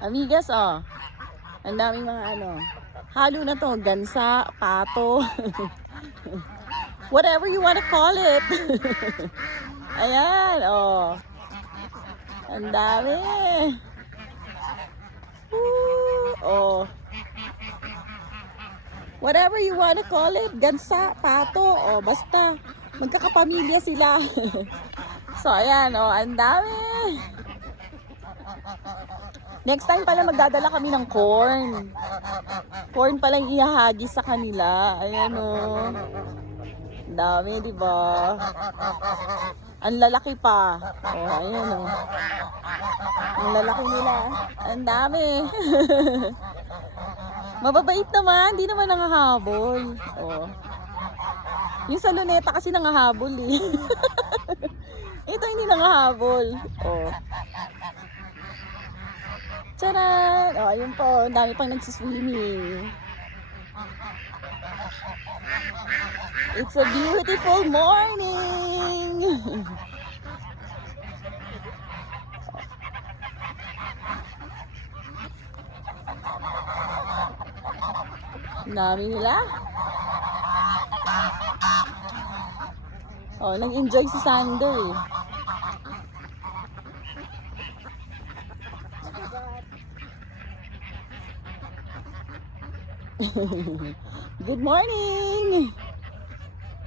Amigas, oh. Ang daming mga ano. Halo na to. Gansa, pato. Whatever you wanna call it. Ayan, oh. Ang dami. Woo, oh. Whatever you wanna call it. Gansa, pato, oh. Basta. Magkakapamilya sila. So, ayan, oh. Ang dami. Next time pala magdadala kami ng corn. Corn pala yung ihahagi sa kanila. Ayan o. Dami, di ba? Ang lalaki pa. Oh, ayan o. Ang lalaki nila. Ang dami. Mababait naman. Di naman nangahabol. Oh. Yung sa luneta kasi nangahabol eh. Ito hindi nangahabol. Oh. Tcharan! O, ayun po. Ang dami pang nagsiswimming. It's a beautiful morning! Ang dami nila. O, nag-enjoy si Sander eh. Good morning!